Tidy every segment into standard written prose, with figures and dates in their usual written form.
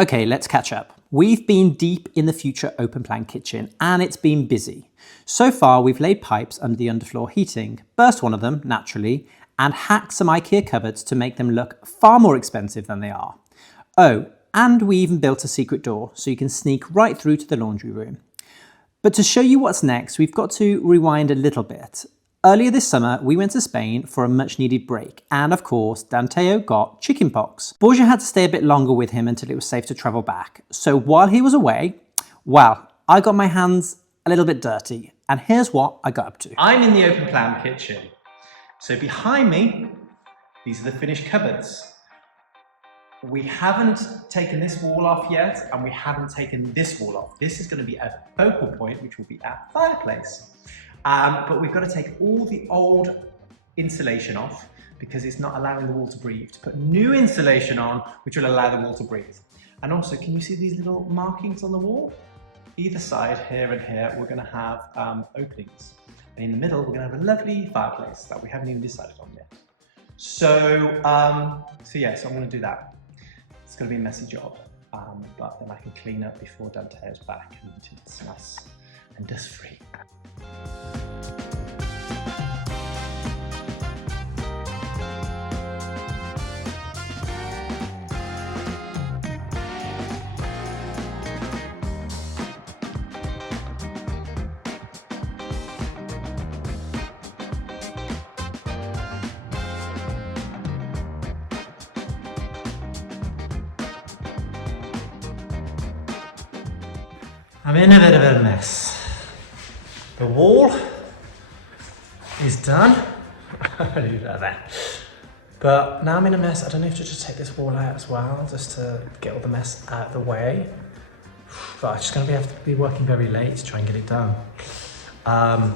Okay, let's catch up. We've been deep in the future open plan kitchen and it's been busy. So far, we've laid pipes under the underfloor heating, burst one of them, naturally, and hacked some IKEA cupboards to make them look far more expensive than they are. Oh, and we even built a secret door so you can sneak right through to the laundry room. But to show you what's next, we've got to rewind a little bit. Earlier this summer, we went to Spain for a much needed break, and of course, Danteo got chickenpox. Borja had to stay a bit longer with him until it was safe to travel back. So while he was away, well, I got my hands a little bit dirty, and here's what I got up to. I'm in the open plan kitchen. So behind me, these are the finished cupboards. We haven't taken this wall off yet, and we haven't taken this wall off. This is going to be a focal point, which will be our fireplace. But we've got to take all the old insulation off because it's not allowing the wall to breathe. To put new insulation on, which will allow the wall to breathe. And also, can you see these little markings on the wall? Either side, here and here, we're going to have openings. And in the middle, we're going to have a lovely fireplace that we haven't even decided on yet. So I'm going to do that. It's going to be a messy job, but then I can clean up before Danteo's back and it's nice and dust-free. I'm in a bit of a mess. The wall is done. But now I'm in a mess. I don't know if to just take this wall out as well, just to get all the mess out of the way. But I'm just going to have to be working very late to try and get it done. I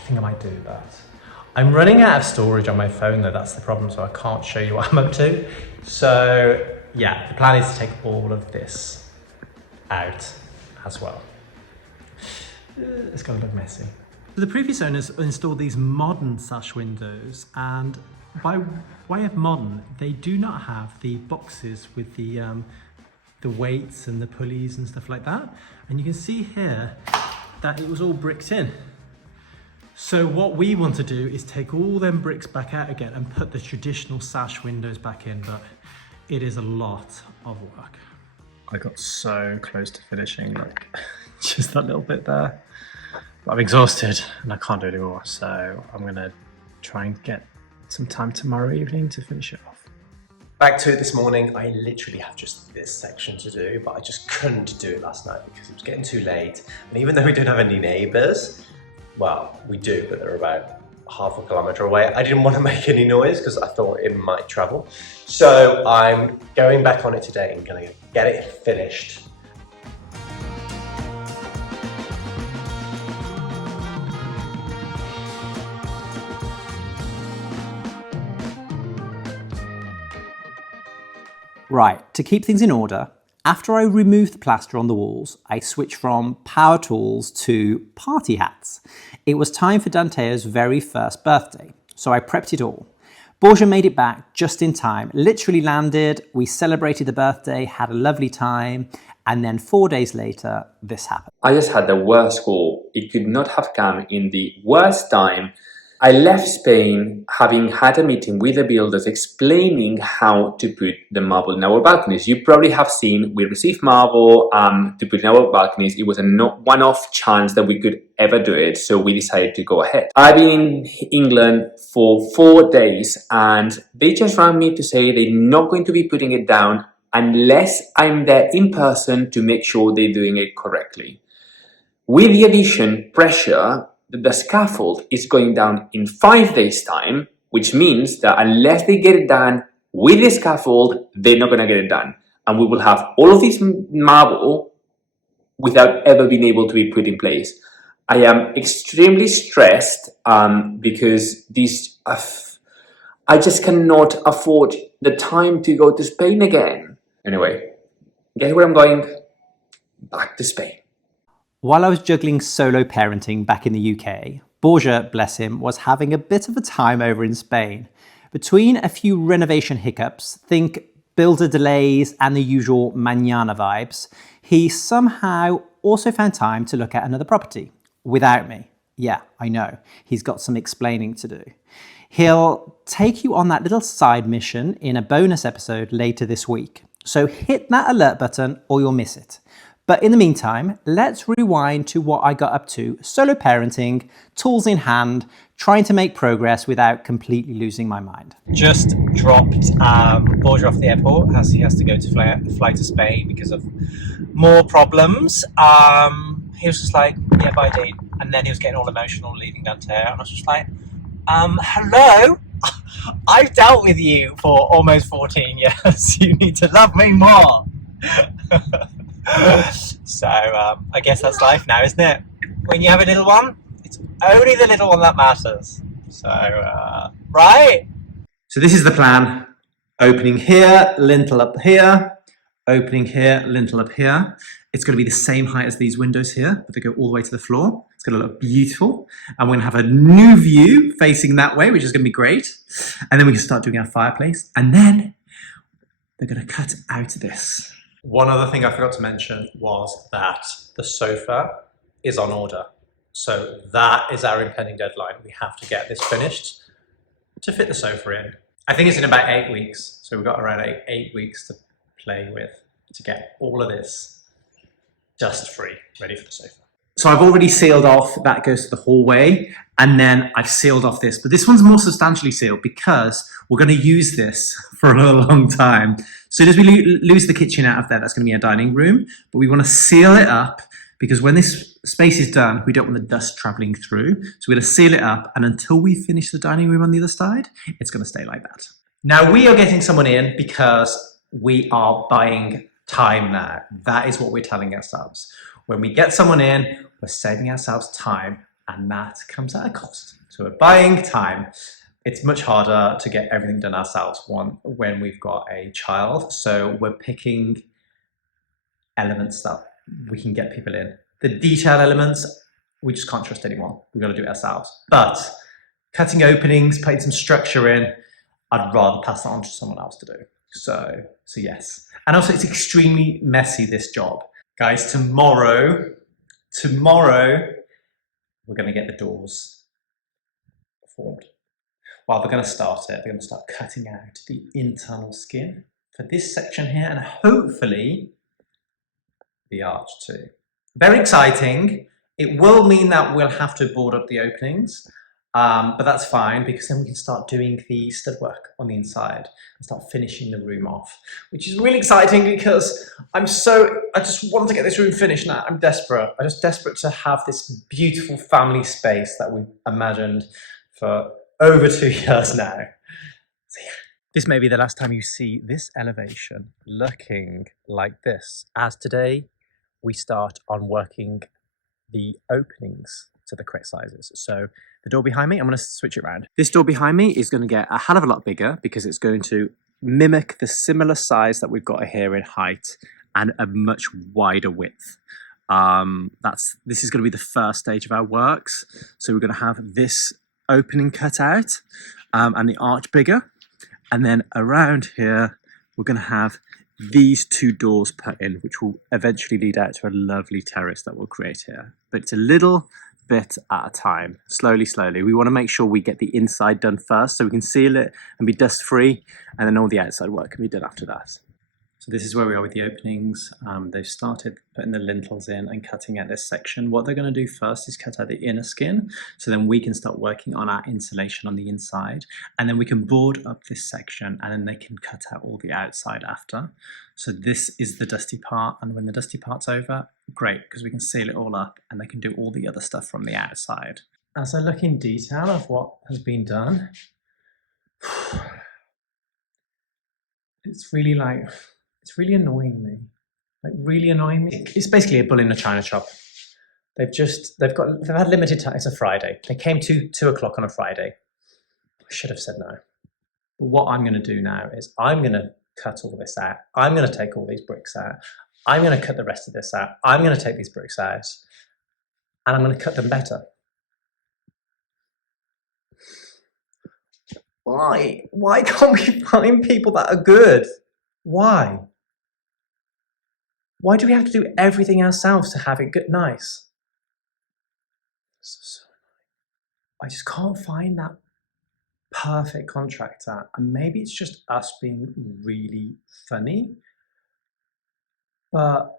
think I might do that. I'm running out of storage on my phone though, that's the problem, so I can't show you what I'm up to. So yeah, the plan is to take all of this out as well. It's going to look messy. The previous owners installed these modern sash windows, and by way of modern, they do not have the boxes with the weights and the pulleys and stuff like that. And you can see here that it was all bricked in. So what we want to do is take all them bricks back out again and put the traditional sash windows back in, but it is a lot of work. I got so close to finishing, like just that little bit there. But I'm exhausted and I can't do it anymore, so I'm gonna try and get some time tomorrow evening to finish it off. Back to it this morning. I literally have just this section to do, but I just couldn't do it last night because it was getting too late. And even though we don't have any neighbours, well, we do, but they're about half a kilometre away. I didn't want to make any noise because I thought it might travel. So I'm going back on it today and gonna get it finished. Right, to keep things in order, after I removed the plaster on the walls, I switched from power tools to party hats. It was time for Danteo's very first birthday, so I prepped it all. Borja made it back just in time, literally landed, we celebrated the birthday, had a lovely time, and then 4 days later, this happened. I just had the worst call. It could not have come in the worst time. I left Spain having had a meeting with the builders explaining how to put the marble in our balconies. You probably have seen we received marble to put in our balconies. It was a one-off chance that we could ever do it, so we decided to go ahead. I've been in England for 4 days and they just rang me to say they're not going to be putting it down unless I'm there in person to make sure they're doing it correctly. With the addition pressure, the scaffold is going down in 5 days' time, which means that unless they get it done with the scaffold, they're not going to get it done. And we will have all of this marble without ever being able to be put in place. I am extremely stressed because I just cannot afford the time to go to Spain again. Anyway, guess where I'm going? Back to Spain. While I was juggling solo parenting back in the UK, Borja, bless him, was having a bit of a time over in Spain. Between a few renovation hiccups, think builder delays and the usual mañana vibes, he somehow also found time to look at another property without me. Yeah, I know, he's got some explaining to do. He'll take you on that little side mission in a bonus episode later this week. So hit that alert button or you'll miss it. But in the meantime, let's rewind to what I got up to solo parenting, tools in hand, trying to make progress without completely losing my mind. Just dropped Borja off the airport as he has to go to fly to Spain because of more problems. He was just like, yeah, bye, Dean. And then he was getting all emotional leaving down to here. And I was just like, hello? I've dealt with you for almost 14 years. You need to love me more. So I guess that's life now, isn't it? When you have a little one, it's only the little one that matters. So, right? So this is the plan. Opening here, lintel up here, opening here, lintel up here. It's going to be the same height as these windows here, but they go all the way to the floor. It's going to look beautiful. And we're going to have a new view facing that way, which is going to be great. And then we can start doing our fireplace. And then they're going to cut out this. One other thing I forgot to mention was that the sofa is on order. So that is our impending deadline. We have to get this finished to fit the sofa in. I think it's in about 8 weeks. So we've got around eight weeks to play with to get all of this dust-free, ready for the sofa. So I've already sealed off, that goes to the hallway, and then I've sealed off this, but this one's more substantially sealed because we're going to use this for a long time. As soon as we lose the kitchen out of there, that's going to be a dining room, but we want to seal it up because when this space is done, we don't want the dust traveling through. So we're going to seal it up, and until we finish the dining room on the other side, it's going to stay like that. Now we are getting someone in because we are buying time now. That is what we're telling ourselves. When we get someone in, we're saving ourselves time, and that comes at a cost. So we're buying time. It's much harder to get everything done ourselves when we've got a child. So we're picking elements that we can get people in. The detail elements, we just can't trust anyone. We've got to do it ourselves. But cutting openings, putting some structure in, I'd rather pass that on to someone else to do. So yes. And also it's extremely messy, this job. Guys, tomorrow, we're going to get the doors formed. Well, they're going to start it. They're going to start cutting out the internal skin for this section here, and hopefully the arch too. Very exciting. It will mean that we'll have to board up the openings, but that's fine because then we can start doing the stud work on the inside and start finishing the room off, which is really exciting because I just want to get this room finished now. I'm desperate. I'm just desperate to have this beautiful family space that we've imagined for over 2 years now. So yeah. This may be the last time you see this elevation looking like this, as today we start on working the openings to the correct sizes. So the door behind me, I'm going to switch it around. This door behind me is going to get a hell of a lot bigger because it's going to mimic the similar size that we've got here in height and a much wider width. This is going to be the first stage of our works. So we're going to have this opening cut out and the arch bigger. And then around here, we're going to have these 2 doors put in, which will eventually lead out to a lovely terrace that we'll create here. But it's a little bit at a time, slowly. We want to make sure we get the inside done first so we can seal it and be dust free, and then all the outside work can be done after that. So this is where we are with the openings. They've started putting the lintels in and cutting out this section. What they're going to do first is cut out the inner skin, so then we can start working on our insulation on the inside, and then we can board up this section, and then they can cut out all the outside after. So this is the dusty part, and when the dusty part's over, great, because we can seal it all up, and they can do all the other stuff from the outside. As I look in detail of what has been done, it's really annoying me. Really annoying me. It's basically a bull in a china shop. They've had limited time. It's a Friday. They came to 2 o'clock on a Friday. I should have said no. But what I'm going to do now is I'm going to cut all this out. I'm going to take all these bricks out. I'm going to cut the rest of this out. I'm going to take these bricks out. And I'm going to cut them better. Why? Why can't we find people that are good? Why? Why do we have to do everything ourselves to have it good, nice? I just can't find that perfect contractor, and maybe it's just us being really funny, but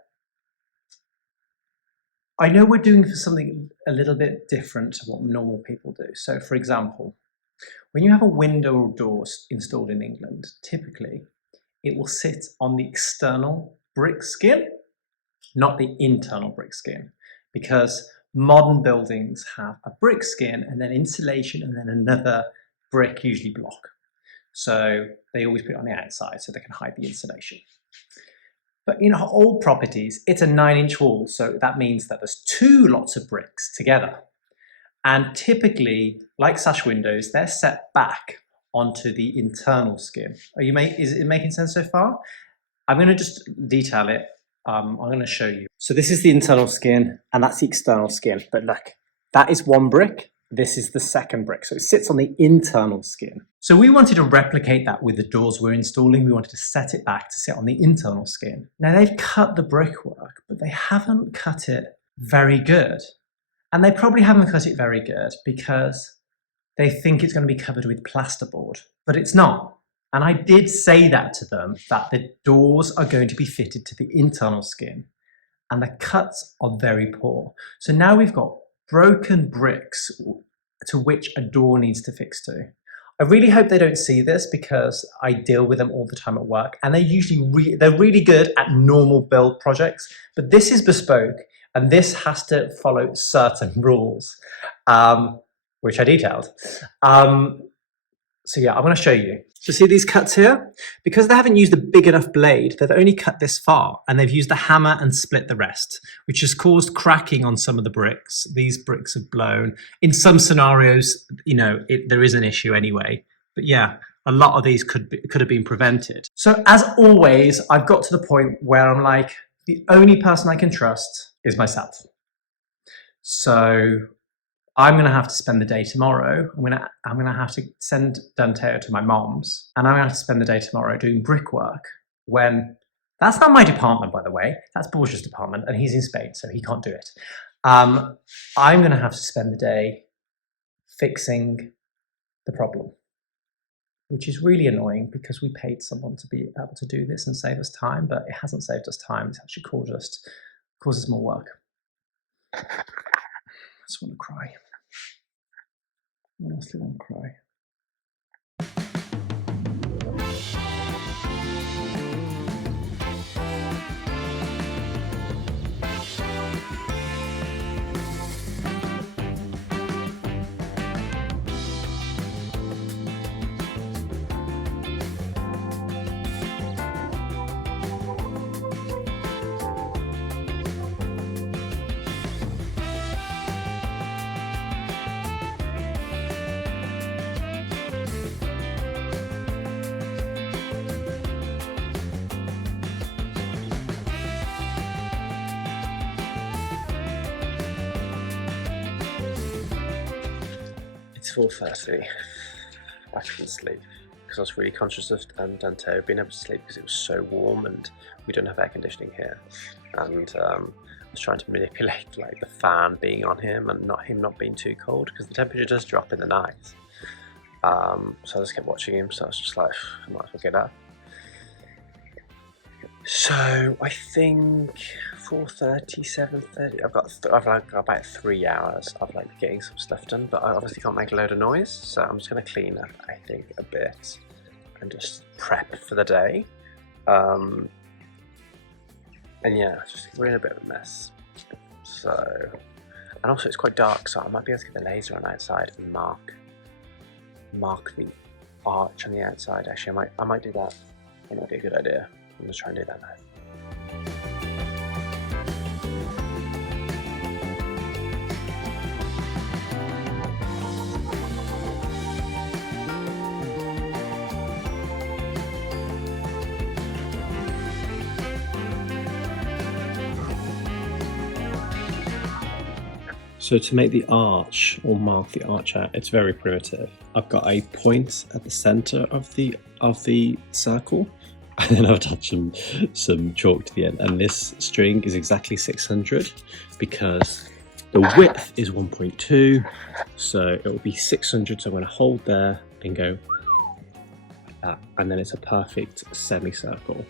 I know we're doing something a little bit different to what normal people do. So for example, when you have a window or door installed in England, typically it will sit on the external brick skin, not the internal brick skin, because modern buildings have a brick skin and then insulation and then another brick, usually block. So they always put it on the outside so they can hide the insulation. But in old properties, it's a 9-inch wall, so that means that there's 2 lots of bricks together. And typically, like sash windows, they're set back onto the internal skin. Is it making sense so far? I'm going to just detail it. I'm going to show you. So this is the internal skin, and that's the external skin. But look, that is one brick. This is the second brick. So it sits on the internal skin. So we wanted to replicate that with the doors we're installing. We wanted to set it back to sit on the internal skin. Now they've cut the brickwork, but they haven't cut it very good. And they probably haven't cut it very good because they think it's going to be covered with plasterboard, but it's not. And I did say that to them, that the doors are going to be fitted to the internal skin and the cuts are very poor. So now we've got broken bricks to which a door needs to fix to. I really hope they don't see this because I deal with them all the time at work, and they're usually they're really good at normal build projects, but this is bespoke and this has to follow certain rules, which I detailed. So yeah, I'm going to show you. So see these cuts here? Because they haven't used a big enough blade, they've only cut this far, and they've used a hammer and split the rest, which has caused cracking on some of the bricks. These bricks have blown. In some scenarios, you know, there is an issue anyway. But yeah, a lot of these could have been prevented. So as always, I've got to the point where I'm like, the only person I can trust is myself. So I'm going to have to spend the day tomorrow. I'm going to have to send Danteo to my mom's, and I'm going to have to spend the day tomorrow doing brickwork when that's not my department, by the way. That's Borja's department, and he's in Spain, so he can't do it. I'm going to have to spend the day fixing the problem, which is really annoying because we paid someone to be able to do this and save us time, but it hasn't saved us time. It's actually caused us more work. I just want to cry. I honestly want to cry. It's 4:30. I couldn't sleep because I was really conscious of Danteo being able to sleep because it was so warm and we don't have air conditioning here. And I was trying to manipulate like the fan being on him and him not being too cold because the temperature does drop in the night. So I just kept watching him. So I was just like, I might as well get up. So I think 4:30, 7:30. I've got about 3 hours of like getting some stuff done, but I obviously can't make a load of noise, so I'm just going to clean up, I think, a bit and just prep for the day. And yeah, we're in a bit of a mess. So, and also it's quite dark, so I might be able to get the laser on outside and mark the arch on the outside. Actually, I might do that. That might be a good idea. I'm going to try and do that now. So to make the arch, or mark the arch out, it's very primitive. I've got a point at the center of the circle, and then I've attached some chalk to the end. And this string is exactly 600 because the width is 1.2, so it will be 600. So I'm going to hold there and go like that, and then it's a perfect semicircle.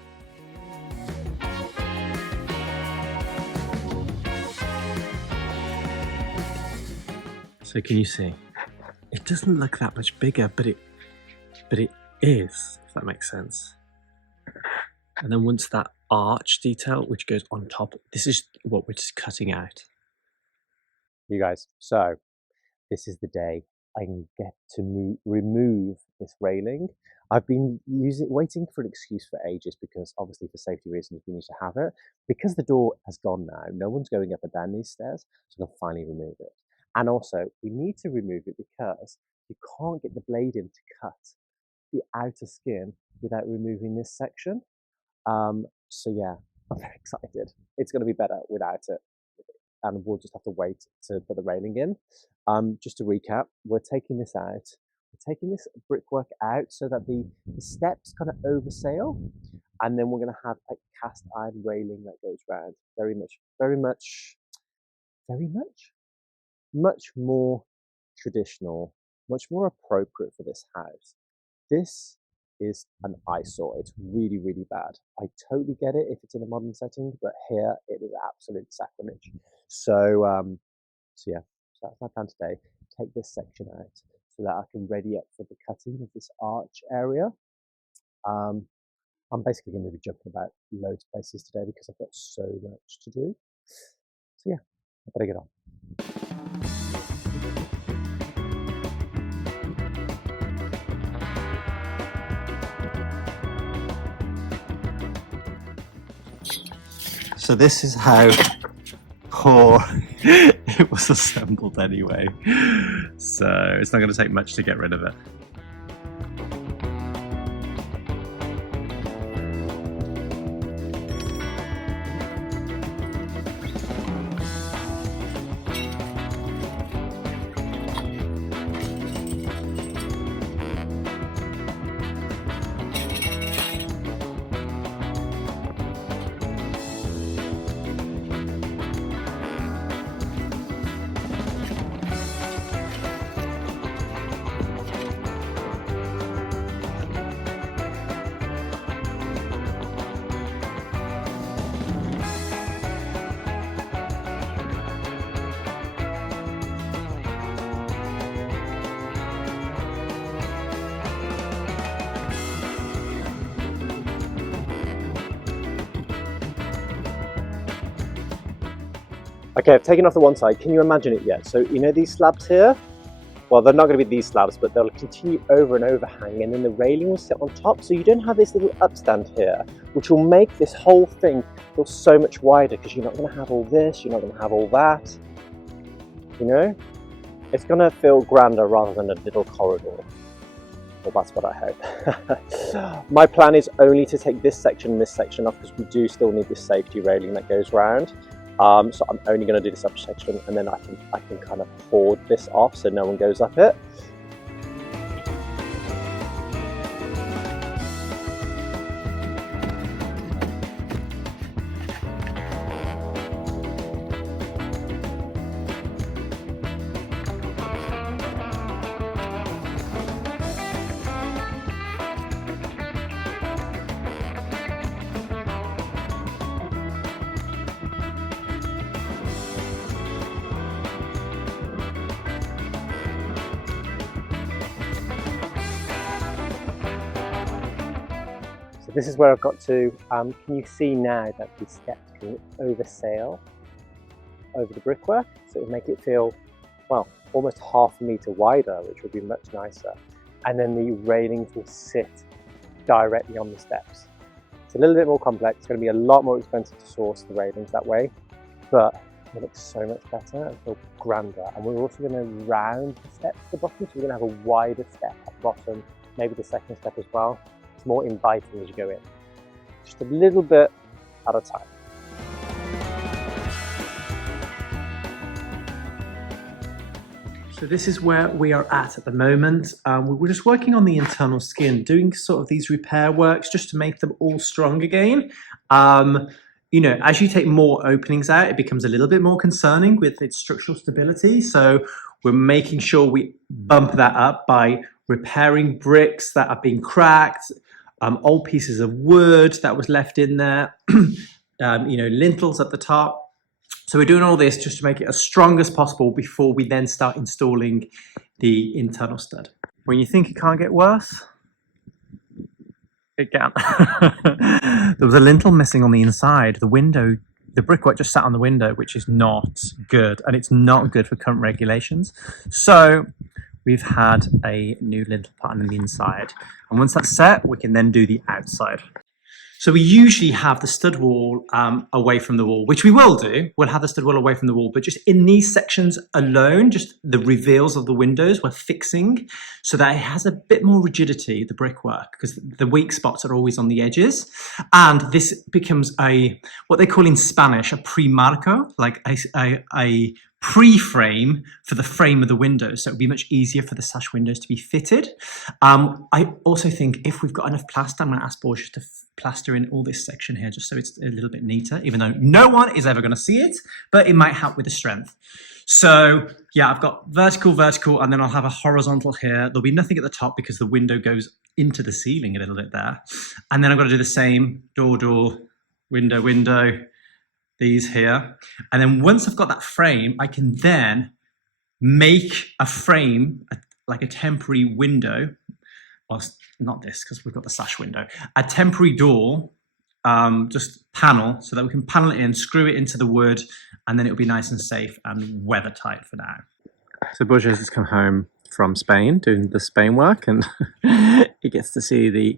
So can you see? It doesn't look that much bigger, but it is, if that makes sense. And then once that arch detail, which goes on top, this is what we're just cutting out. You guys, so this is the day I can get to remove this railing. I've been waiting for an excuse for ages because obviously for safety reasons we need to have it. Because the door has gone now, no one's going up and down these stairs, so I can finally remove it. And also, we need to remove it because you can't get the blade in to cut the outer skin without removing this section. So yeah, I'm very excited. It's going to be better without it. And we'll just have to wait to put the railing in. Just to recap, we're taking this out. We're taking this brickwork out so that the steps kind of oversail. And then we're going to have a cast iron railing that goes round. Much more traditional, much more appropriate for this house. This is an eyesore. It's really, really bad. I totally get it if it's in a modern setting, but here it is absolute sacrilege. So yeah, so that's my plan today. Take this section out so that I can ready up for the cutting of this arch area. I'm basically going to be jumping about loads of places today because I've got so much to do. So yeah, I better get on. So this is how poor it was assembled anyway. So it's not going to take much to get rid of it. Okay, I've taken off the one side. Can you imagine it yet? So you know these slabs here? Well, they're not going to be these slabs, but they'll continue over and overhang, and then the railing will sit on top. So you don't have this little upstand here, which will make this whole thing feel so much wider because you're not going to have all this, you're not going to have all that. You know? It's going to feel grander rather than a little corridor. Well, that's what I hope. My plan is only to take this section and this section off because we do still need this safety railing that goes round. So I'm only going to do this upper section, and then I can kind of hoard this off so no one goes up it. This is where I've got to. Can you see now that the steps can oversail over the brickwork? So it would make it feel, well, almost half a metre wider, which would be much nicer. And then the railings will sit directly on the steps. It's a little bit more complex. It's going to be a lot more expensive to source the railings that way, but it looks so much better and feel grander. And we're also going to round the steps at the bottom, so we're going to have a wider step at the bottom, maybe the second step as well. More inviting as you go in, just a little bit at a time. So this is where we are at the moment. We're just working on the internal skin, doing sort of these repair works just to make them all strong again. You know, as you take more openings out, it becomes a little bit more concerning with its structural stability. So we're making sure we bump that up by repairing bricks that are being cracked, old pieces of wood that was left in there, you know, lintels at the top. So we're doing all this just to make it as strong as possible before we then start installing the internal stud. When you think it can't get worse, it can. There was a lintel missing on the inside. The window, the brickwork just sat on the window, which is not good, and it's not good for current regulations. So we've had a new lintel pattern on the inside, and once that's set, we can then do the outside. So we usually have the stud wall away from the wall, which we will do. We'll have the stud wall away from the wall, but just in these sections alone, just the reveals of the windows, we're fixing so that it has a bit more rigidity, the brickwork, because the weak spots are always on the edges. And this becomes what they call in Spanish, a pre-marco, like a pre-frame for the frame of the windows, so it would be much easier for the sash windows to be fitted. I also think if we've got enough plaster, I'm going to ask Borja to plaster in all this section here just so it's a little bit neater, even though no one is ever going to see it, but it might help with the strength. So yeah, I've got vertical, and then I'll have a horizontal here. There'll be nothing at the top because the window goes into the ceiling a little bit there. And then I've got to do the same door, window, these here. And then once I've got that frame, I can then make a frame, like a temporary window, or not this, because we've got the sash window, a temporary door, just panel, so that we can panel it in, screw it into the wood, and then it'll be nice and safe and weather tight for now. So Borja has just come home from Spain, doing the Spain work, and he gets to see the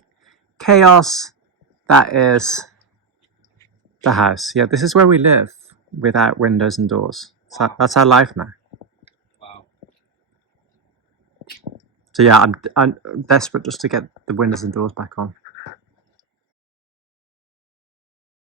chaos that is the house. Yeah, this is where we live without windows and doors. So that's our life now. Wow. So yeah, I'm desperate just to get the windows and doors back on.